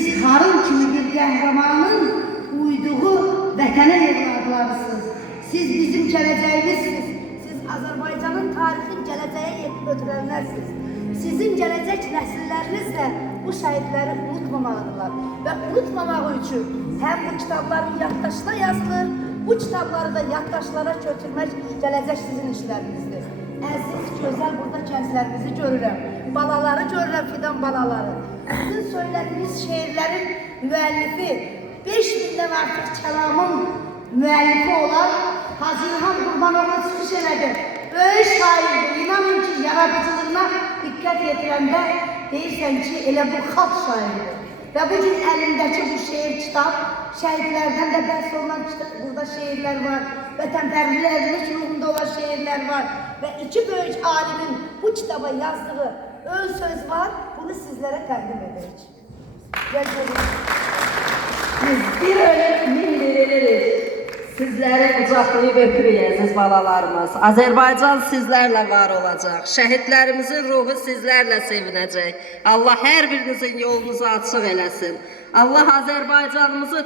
siz Harun kimi bir qəhrəmanın uyduğu vətənə evladlarısınız. Siz bizim gələcəyimizsiniz. Siz Azərbaycanın tarixin gələcəyə götürənlərsiniz. Sizin gələcək nəsilləriniz də bu şəhidləri unutmamalıdırlar. Və unutmamaq üçün həm bu kitabların yaddaşına yazılır, bu kitabları da yaddaşlara götürmək gələcək sizin işlərinizdir. Əziz, gözəl burada gənclərimizi görürəm. Balaları görürəm, fidan balaları. Sizin söylədiyiniz şeirlərin müəllifi, 5000'dən artıq kəlamın müəllifi olan Hacı İlham Qurbanoglu çıxış elədi. Böyük şairdir, inanın ki, yaradıcılığına diqqət yetirəndə deyirsən ki, elə bu xalq şairidir. Və bugün əlimdəki bu şeir kitab, şəhidlərdən də bəhs olunan burada şeirlər var, vətənpərvərlik ruhunda olan şeirlər var və iki böyük alimin bu kitaba yazdığı ön söz var, bunu sizlərə təqdim edirik. Biz bir ölüp min dirilirik. Sizləri qucaqlayıb öpürük əziz balalarımız. Azərbaycan sizlərlə var olacaq. Şəhidlərimizin ruhu sizlərlə sevinəcək. Allah hər birinizin yolunuzu açıq eləsin. Allah Azərbaycanımızı